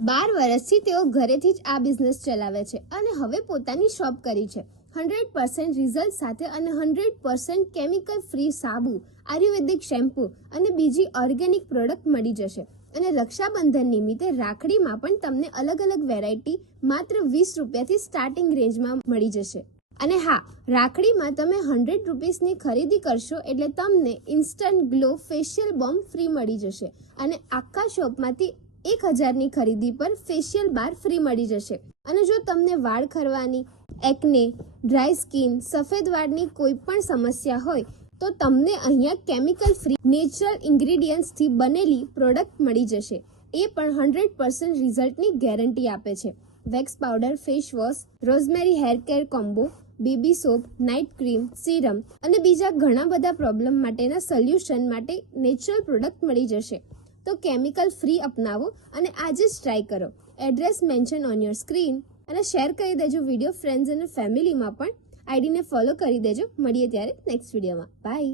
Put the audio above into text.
12 વર્ષથી તેઓ ઘરેથી જ આ બિઝનેસ ચલાવે છે અને હવે પોતાની શોપ કરી છે. 100% રિઝલ્ટ સાથે અને 100% કેમિકલ ફ્રી સાબુ, આયુર્વેદિક શેમ્પૂ અને બીજી ઓર્ગેનિક પ્રોડક્ટ મળી જશે. અને રક્ષાબંધન નિમિત્તે રાખડીમાં પણ તમને અલગ અલગ વેરાયટી માત્ર 20 રૂપિયાથી સ્ટાર્ટિંગ રેન્જમાં મળી જશે. અને હા, રાખડીમાં તમે 100 રૂપીસની ખરીદી કરશો એટલે તમને instant glow facial bomb free મળી જશે અને આખા શોપમાંથી 1000ની ખરીદી પર ફેશિયલ બાર ફ્રી મળી જશે. અને જો તમને વાળ ખરવાની, એકને, ડ્રાય સ્કિન, સફેદ વાળની કોઈ પણ સમસ્યા હોય તો તમને અહીંયા કેમિકલ ફ્રી નેચરલ ઇન્ગ્રેડિયન્ટ્સથી બનેલી પ્રોડક્ટ મળી જશે. એ પણ 100% રિઝલ્ટની ગેરંટી આપે છે. Wax powder, face wash, rosemary hair care combo, baby soap, night cream, serum અને બીજા ઘણા બધા પ્રોબ્લેમ માટેના સોલ્યુશન માટે નેચરલ પ્રોડક્ટ મળી જશે. તો કેમિકલ ફ્રી અપનાવો અને આજે જ ટ્રાય કરો. Address mention on your screen અને શેર કરી દેજો વિડીયો ફ્રેન્ડ્સ અને ફેમિલીમાં પણ. આઈડીને ફોલો કરી દેજો. મળીએ ત્યારે નેક્સ્ટ વિડીયોમાં. બાય.